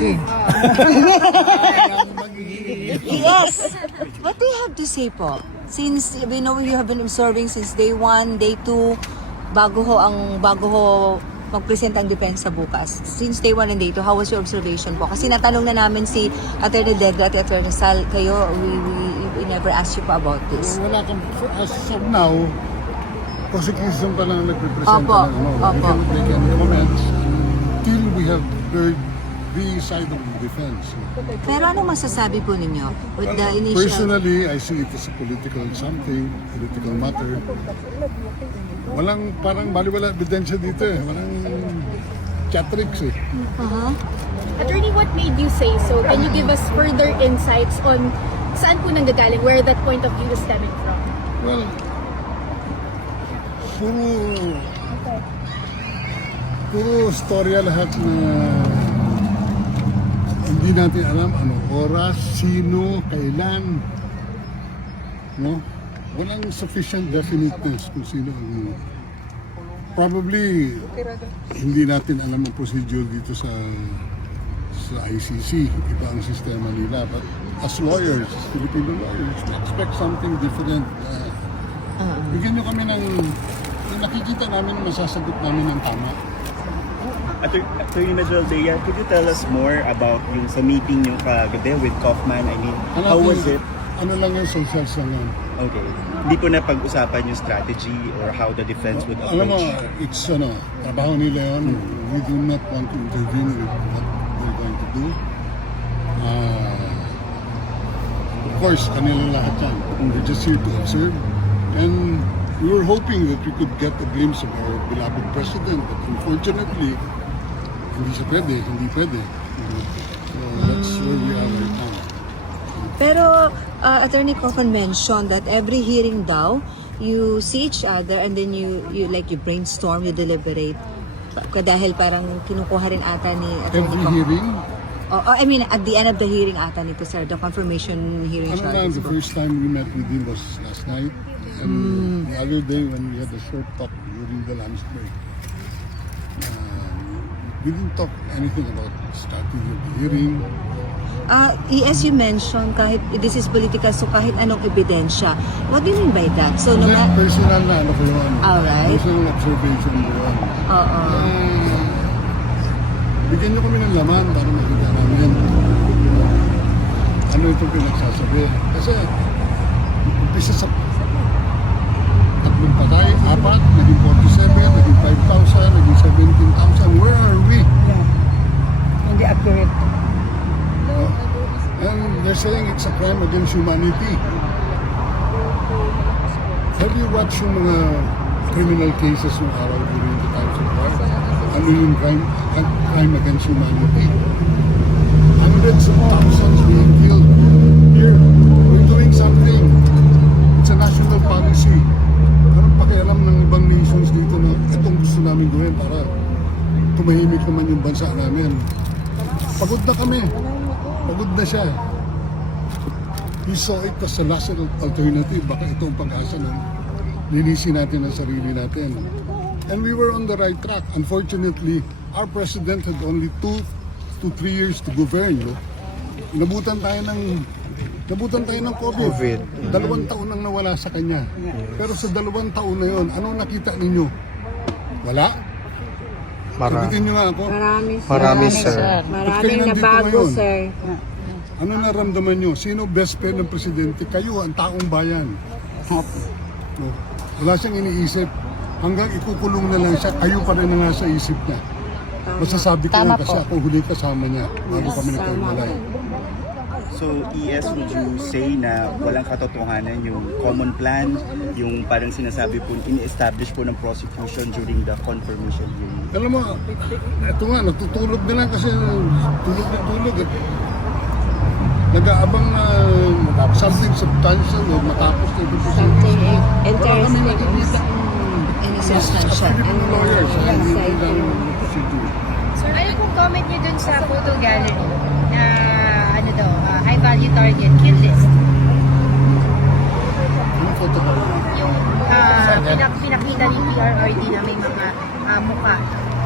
kasi. Yes! What do you have to say po? Since we know you have been observing since day 1, day 2, bago ho mag-present ang depensa bukas. Since day 1 and day 2, how was your observation po? Kasi natanong na namin si Atty. Degra at Atty. Sal, kayo, we never asked you po about this. Wala kang, as of now, prosecution pa lang nagrepresenta Opo, ng ano. We opo. cannot make any comments until we have heard the side of the defense. Pero anong masasabi po ninyo with the initial... Personally, I see it as a political something, political matter. Walang parang baliwala ebidensya dito eh. Walang chatrix eh. Uh-huh. Attorney, what made you say so? Can you give us further insights on saan po nanggagaling, where that point of view is stemming from? Well, puro storya lahat na hindi natin alam anong oras, sino, kailan, no? Walang sufficient definiteness kung sino ang probably hindi natin alam ang procedure dito sa ICC, iba ang sistema nila, but as lawyers, Filipino lawyers, we expect something different. Bigyan nyo kami ng nakikita namin na masasagot namin ng tama. Attorney Major Dea, could you tell us more about yung sa meeting yung kagabi with Kaufman? I mean, how was it? Ano lang yan, socials lang yan. Okay. Hindi po na pag-usapan yung strategy or how the defense would approach? Alam mo, it's trabaho nila yun. We do not want to intervene with what they're going to do. Of course, kanila lahat yan. We're just here to observe. And we were hoping that we could get a glimpse of our beloved president, but unfortunately, hindi pwede. So that's where we are right now. Pero Attorney Kaufman mentioned that every hearing daw, you see each other and then you brainstorm, you deliberate. Dahil parang kinukuha rin ata ni Attorney Every Kaufman. hearing, I mean, at the end of the hearing ata nito, sir, the confirmation hearing ano siya. lang, the first time we met with him was last night. And the other day when we had a short talk during the lunch break, we didn't talk anything about strategy of the hearing. As you mentioned, kahit this is political, so kahit anong ebidensya. What do you mean by that? So, Then, personal na ano ko yun. Alright. Personal observation ko yun. Oo. Bigyan nyo kami ng laman para makita namin ano itong pinagsasabi. Kasi, umpisa sa tatlong patay, 4, naging 47, naging 5,000, naging 17,000. Where are we? Hindi accurate. And they're saying it's a crime against humanity. Have you watched yung mga criminal cases ng araw during the times of war? Ano yung crime against humanity? Hundreds of thousands being killed. Here, we're doing something. It's a national policy. Anong pakialam ng ibang nations dito na itong gusto namin gawin para tumahimik naman yung bansa namin. Pagod na kami. Pagod na siya. He saw it as a last alternative. Baka ito ang pag-asa ng linisin natin ang sarili natin. And we were on the right track. Unfortunately, our president had only 2 to 3 years to govern. No? Nabutan tayo ng COVID. 2 taon nang nawala sa kanya. Pero sa 2 taon na yon, ano nakita ninyo? Wala? Sabitin nyo nga ako. Marami, sir. Maraming nabago, sir. Ano naramdaman nyo? Sino best friend ng presidente? Kayo, ang taong bayan. No. Wala siyang iniisip. Hanggang ikukulong na lang siya, kayo pa rin na nasa isip niya. Masasabi ko lang kasi ako huling kasama niya bago kami nagkahiwalay. So, ES, would you say na walang katotohanan yung common plan, yung parang sinasabi po, in-establish po ng prosecution during the confirmation hearing? Alam mo, ito nga, natutulog na lang kasi tulog na tulog. Nag-aabang na something substantial o matapos na ito. Wala kami nakikita. As Filipino lawyers, hindi lang procedure. Sir, ano pong comment niyo dun sa photo gallery na high value target kill list? Yung photo card. Yung pinakita ni PRRD na may mga mukha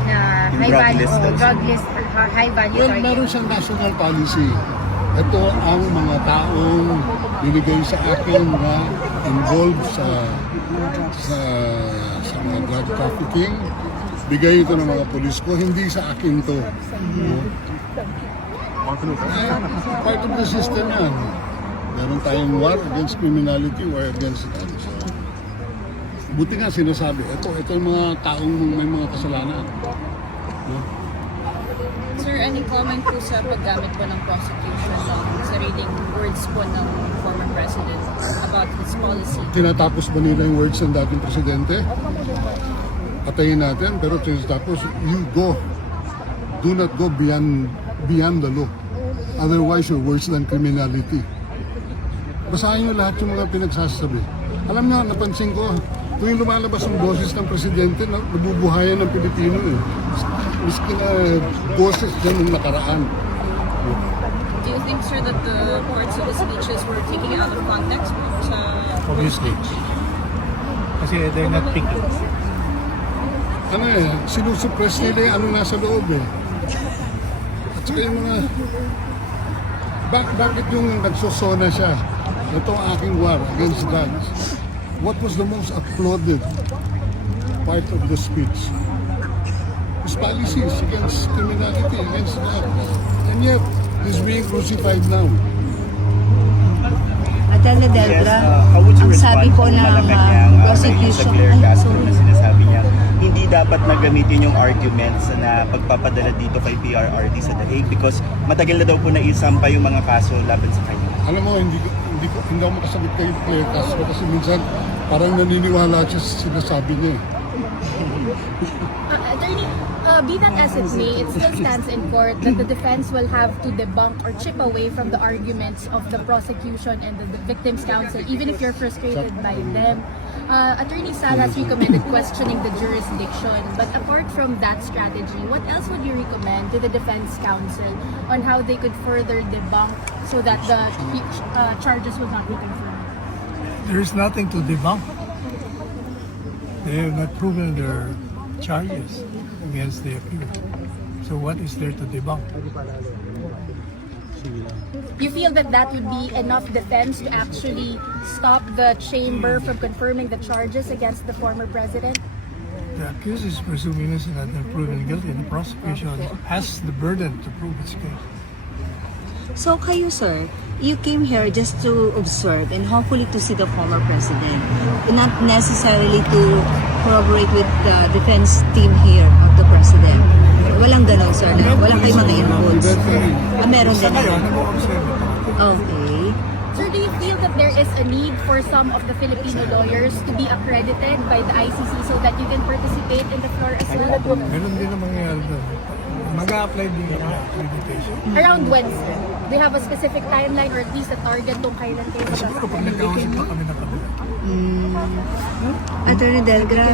na Yung high drug value, list daw. drug list, high value Well, target. meron siyang national policy. Ito ang mga taong binigay sa akin na involved sa mga drug trafficking. Bigay ito ng mga polis ko, hindi sa akin to. Part of the system yan. Meron tayong war against criminality, war against it. So, buti nga sinasabi, ito yung mga taong may mga kasalanan. No? Sir, any comment po sa paggamit po ng prosecution ng sariling words po ng former president about his policy? Tinatapos ba nila yung words ng dating presidente? Patayin natin, pero tapos you go. Do not go beyond the law. Otherwise, you're worse than criminality. Basahin nyo lahat yung mga pinagsasabi. Alam nyo, napansin ko, tuwing lumalabas ang boses ng presidente, nabubuhayan ng Pilipino eh. Miski na boses dyan nung nakaraan. Do you think, sir, that the parts of the speeches were taken out of context po sa... Obviously. Kasi they're not picking. Ano eh, sinusuppress nila yung ano nasa loob eh. At saka yung mga... Bakit yung nagsosona siya? Ito ang aking war against drugs. What was the most applauded part of the speech? His policies against criminality, against drugs. And yet, he's being crucified now. Attorney Delgra, how would you ang sabi respond po kung ng malaman niya sa prosecution, Claire Castro sorry. na sinasabi niya hindi dapat na gamitin yung arguments na pagpapadala dito kay PRRD sa The Hague because matagal na daw po naisampa yung mga kaso laban sa kanya. Alam mo, hindi ako makasagot kay Claire Castro kasi minsan parang naniniwala siya sa sinasabi niya. Attorney, be that as it may, it still stands in court that the defense will have to debunk or chip away from the arguments of the prosecution and the victims' counsel, even if you're frustrated by them. Attorney Salas recommended questioning the jurisdiction, but apart from that strategy, what else would you recommend to the defense counsel on how they could further debunk so that the charges will not be confirmed? There is nothing to debunk. They have not proven their charges against the accused. So what is there to debunk? You feel that that would be enough defense to actually stop the chamber from confirming the charges against the former president? The accused is presumed innocent and then proven guilty. The prosecution has the burden to prove its case. So kayo, sir, you came here just to observe and hopefully to see the former president, not necessarily to corroborate with the defense team here of the president. Walang gano'n, sir, na walang kayo mga inputs. Meron Sa din. ngayon, nag-observe ito. Okay. Sir, do you feel that there is a need for some of the Filipino lawyers to be accredited by the ICC so that you can participate in the floor as well? Meron din ang mangyayari doon. Mag-a-apply din ng accreditation. Around when, sir? Do you have a specific timeline or at least a target kung kailan kayo Siguro pag nagkausap pa kami ng kabila. Attorney Delgra,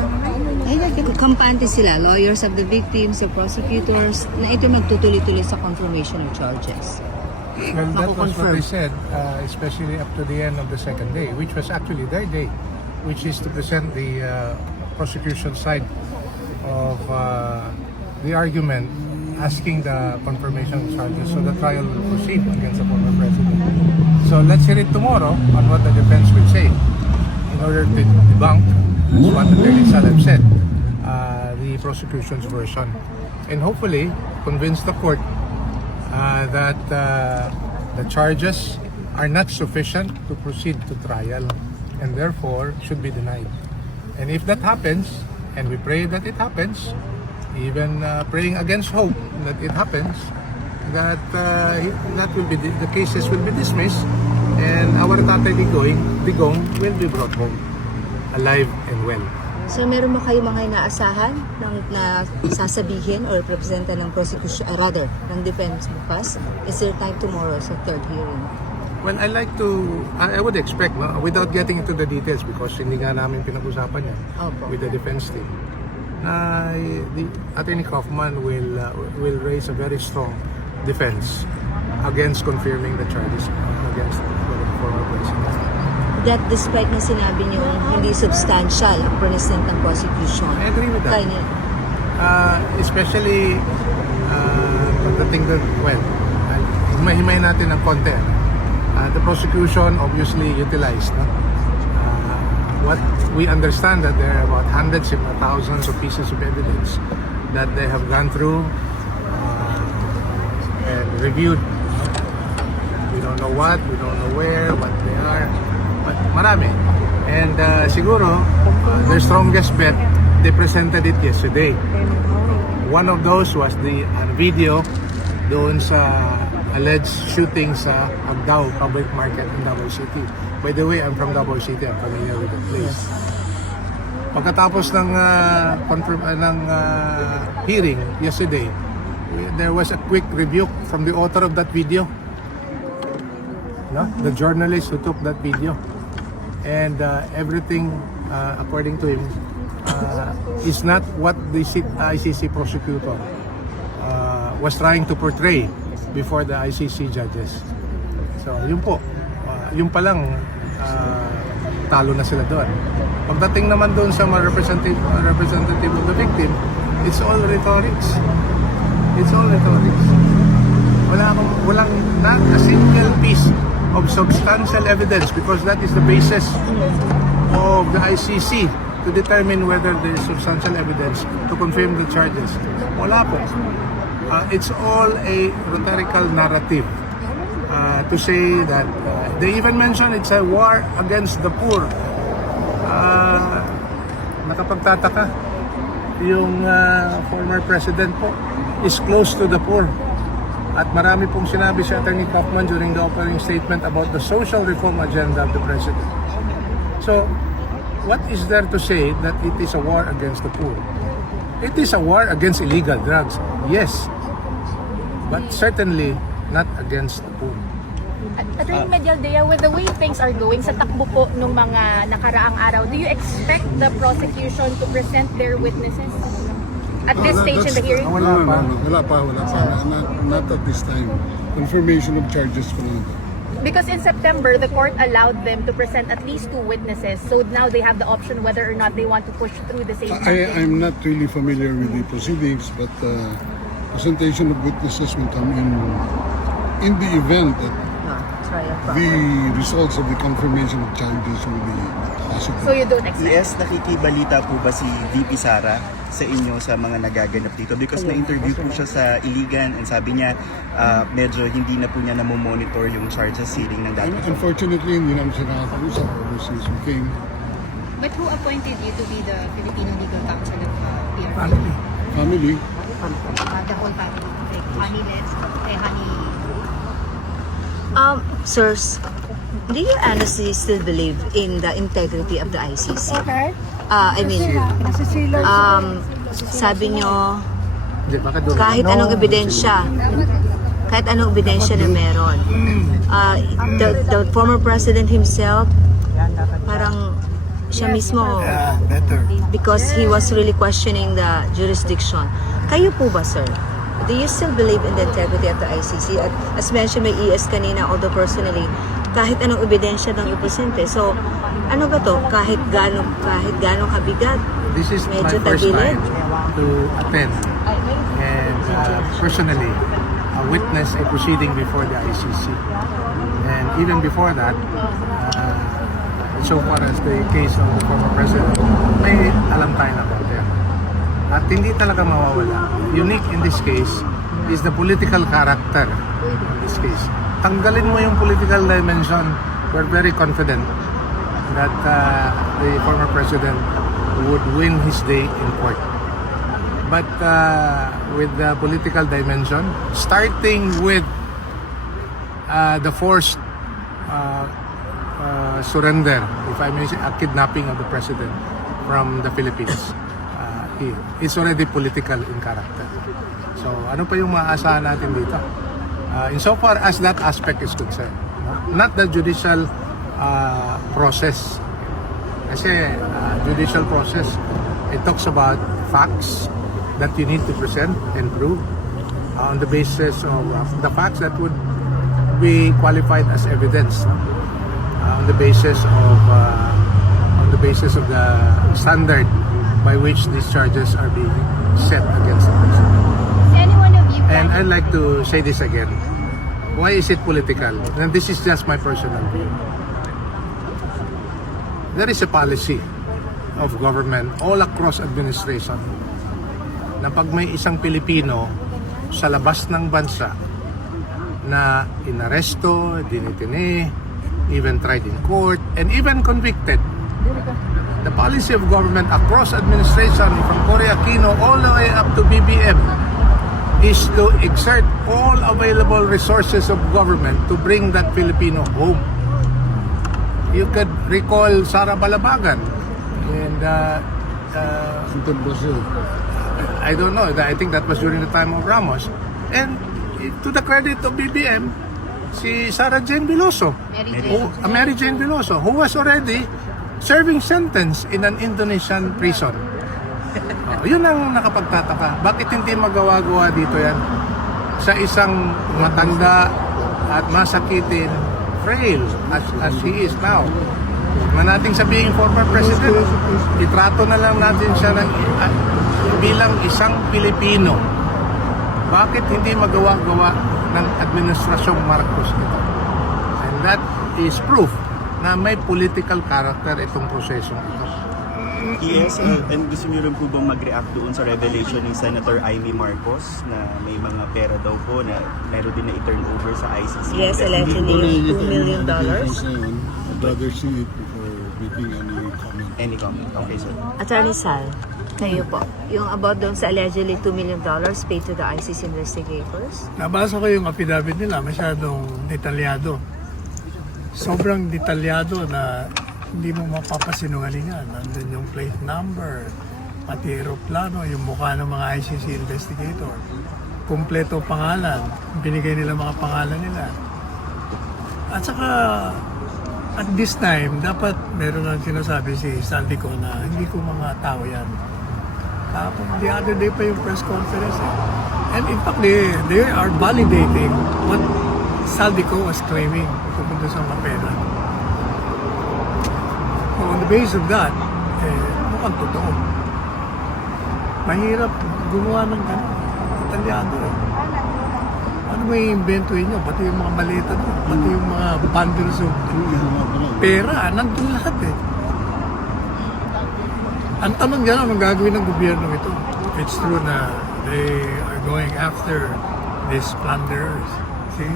kampante sila, lawyers of the victims, the prosecutors, na ito magtutuloy-tuloy sa confirmation of charges. Well, that was what Mako-confirm. they said, especially up to the end of the second day, which was actually their day, which is to present the prosecution side of the argument, asking the confirmation of charges so the trial will proceed against the former president. So let's hear it tomorrow on what the defense will say in order to debunk, as what Attorney Salam said, the prosecution's version, and hopefully convince the court that the charges are not sufficient to proceed to trial and therefore should be denied. And if that happens, and we pray that it happens, even praying against hope that it happens, that will be the cases will be dismissed and our Tatay Digong will be brought home alive and well. So meron mo kayo mga inaasahan na sasabihin or representa ng prosecution, rather, ng defense bukas? Is there time tomorrow sa third hearing? Well, I would expect, without getting into the details because hindi nga namin pinag-usapan yan Opo. with the defense team, the Attorney Kaufman will raise a very strong defense against confirming the charges against the former president. That despite na sinabi niyo hindi substantial ang present ng prosecution. I agree with that. Kaya, Especially pagdating doon, well, himay-himay natin ng konti. The prosecution obviously utilized, no? What we understand that there are about hundreds, if not thousands of pieces of evidence that they have gone through and reviewed. We don't know what, we don't know where, what they are, but marami. And siguro, their strongest bet, they presented it yesterday. One of those was the video doon sa alleged shooting sa Agdao Public Market in Davao City. By the way, I'm from Davao City. I'm familiar with the place. Pagkatapos ng hearing yesterday, there was a quick rebuke from the author of that video. No? The journalist who took that video. And everything, according to him, is not what the ICC prosecutor was trying to portray before the ICC judges. So, yun po. Yun pa lang, talo na sila doon. Pagdating naman doon sa mga representative of the victim, it's all rhetorics. It's all rhetorics. Walang not a single piece of substantial evidence because that is the basis of the ICC to determine whether there is substantial evidence to confirm the charges. Wala po. It's all a rhetorical narrative to say that they even mention it's a war against the poor. Nakapagtataka yung former president po is close to the poor. At marami pong sinabi si Attorney Kaufman during the opening statement about the social reform agenda of the president. So, what is there to say that it is a war against the poor? It is a war against illegal drugs, yes, but certainly not against the poor. Attorney Medialdea, with the way things are going sa takbo po nung mga nakaraang araw, do you expect the prosecution to present their witnesses at this stage in the hearing? Wala pa. Not at this time. Confirmation of charges pa lang. Because in September, the court allowed them to present at least 2 witnesses. So now they have the option whether or not they want to push through the same thing. I'm not really familiar with the proceedings, but presentation of witnesses will come in the event that the results of the confirmation of charges will be positive. So you don't expect? Yes, nakikibalita po ba si VP Sara sa inyo sa mga nagaganap dito? Because na-interview po siya sa Iligan and sabi niya medyo hindi na po niya namomonitor yung charges hearing ng dati. Unfortunately, hindi namin siya nakakausap ever since we came. But who appointed you to be the Filipino Legal Counsel of PRP? Family. The whole family. Like Honey Let's, Honey... Sirs, do you honestly still believe in the integrity of the ICC? Okay. I mean, Nasisilaw. sabi nyo, Hindi, bakit doon? kahit anong ebidensya na meron, the former president himself, parang siya mismo, because he was really questioning the jurisdiction. Kayo po ba, sir? Do you still believe in the integrity of the ICC? At as mentioned by ES kanina, although personally, kahit anong ebidensya nang ipresente. So, ano ba to? Kahit gano'ng kabigat, This is my medyo first tagilid. time to attend and personally witness a proceeding before the ICC. And even before that, so far as the case of the former president, may alam tayo na about them. At hindi talaga mawawala. Unique in this case is the political character in this case. Tanggalin mo yung political dimension, we're very confident that the former president would win his day in court. But with the political dimension, starting with the forced surrender, if I may say, a kidnapping of the president from the Philippines. It's already political in character. So, ano pa yung maaasahan natin dito? Insofar as that aspect is concerned, no? Not the judicial process. Kasi judicial process, it talks about facts that you need to present and prove on the basis of the facts that would be qualified as evidence, no? On the basis of the standard by which these charges are being set against the president. Is any one of you And I'd planning- like to say this again. Why is it political? And this is just my personal view. There is a policy of government all across administration na pag may isang Pilipino sa labas ng bansa na inaresto, dinitini, even tried in court, and even convicted, the policy of government across administration from Cory Aquino all the way up to BBM is to exert all available resources of government to bring that Filipino home. You could recall Sara Balabagan and Brazil. I don't know, I think that was during the time of Ramos. And to the credit of BBM, si Sara Jane Veloso, Mary Jane Veloso, who was already serving sentence in an Indonesian prison. Yun ang nakapagtataka. Bakit hindi magawa-gawa dito yan? Sa isang matanda at masakitin, frail as he is now. Na nating sabihin former president, itrato na lang natin siya bilang isang Pilipino. Bakit hindi magawa-gawa ng Administrasyong Marcos ito? And that is proof na may political character itong prosesong ito. Yes, and gusto niyo rin po bang mag-react doon sa revelation ni Senator Amy Marcos na may mga pera daw po na meron din na i-turn over sa ICC? Yes, allegedly $2 million. I'd rather see it before making any comment. Any comment? Okay, sir. Attorney Sal, kayo po. Yung about doon sa allegedly $2 million paid to the ICC investigators? Nabasa ko yung affidavit nila, masyadong detalyado. Sobrang detalyado na hindi mo mapapasinungalingan. Nandun yung plate number, pati aeroplano, yung mukha ng mga ICC investigator. Kumpleto pangalan, binigay nila mga pangalan nila. At saka, at this time, dapat meron lang sinasabi si Saldico na hindi ko mga tao yan. Tapos the other day pa yung press conference. And in fact, they are validating what Saldico was claiming pupunta sa Mapena. So on the basis of that, mukhang totoo. Mahirap gumawa ng gano'n. Italyado eh. Ano may inventory nyo? Pati yung mga maleta doon, pati yung mga bundles of pera, nandun lahat eh. Ang tanong dyan, anong gagawin ng gobyerno ito? It's true na they are going after these plunderers. See?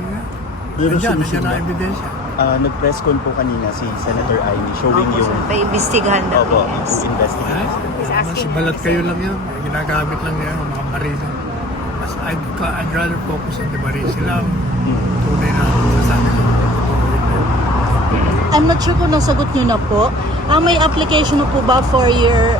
Nandiyan na ebidensya. Nag-press con po kanina si Senator Amy showing yung Paimbestigahan daw. Opo, Yes. who investigate. asking- Mas balat kayo lang yan. Ginagamit lang yan ang mga baril. Mas I'd rather focus on the baril. Sila ang tunay na sasabi ko. I'm not sure kung nasagot nyo na po. May application na po ba for your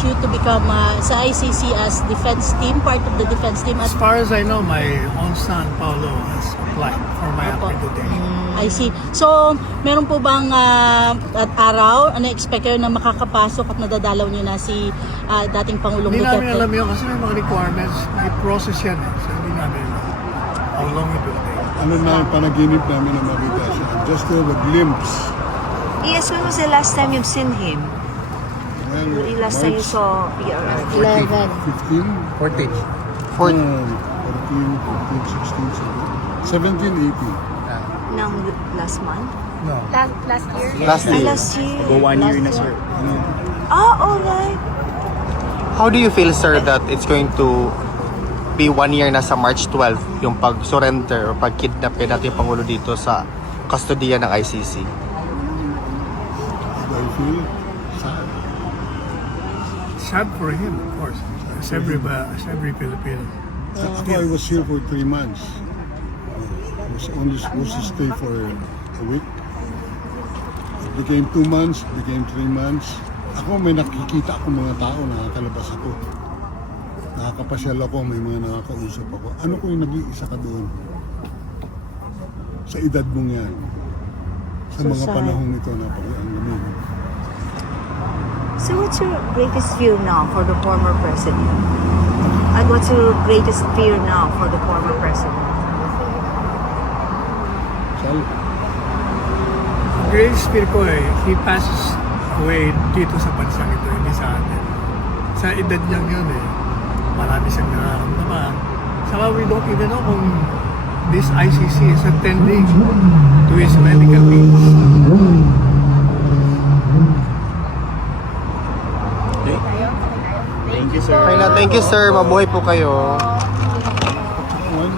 you to become sa ICC as defense team, part of the defense team? As far as I know, my own son, Paulo, has applied for my Opo. accreditation. I see. So, meron po bang at araw, expect kayo na makakapasok at nadadalaw nyo na si dating Pangulong Hindi namin Duterte? alam yun kasi may mga requirements, may process yan. So, hindi namin alam how long it will take. Ano na yung panaginip namin na makita siya. Just to have a glimpse. Yes, when was the last time you've seen him? Well, The last time you March saw PRR? 11. 15? 14. 14, 15, 16, 17, 18. Nang last month? No. Last year? Last year. Last year. Go 1 year na, sir. Alright. How do you feel, sir, that it's going to be 1 year na sa March 12 yung pag-surrender o pag-kidnapin natin yung Pangulo dito sa kustodiya ng ICC? I feel sad. Sad for him, of course. As every Filipino. Ako, I was here for 3 months. I was only supposed to stay for a week. It became 2 months, became 3 months. Ako, may nakikita ako mga tao, nakakalabas ako. Nakakapasyal ako, may mga nakakausap ako. Ano kung nag-iisa ka doon? Sa edad mong yan. Sa mga sad. panahong ito na pag-aanggamin. So what's your greatest fear now for the former president? And what's your greatest fear now for the former president? Sal, Ang greatest fear ko he passes away dito sa bansang ito, hindi sa atin. Sa edad niyang yun marami siyang nararamdaman. Saka we don't even know kung this ICC is attending to his medical needs. Thank you, sir. Thank you, sir. Mabuhay po kayo. One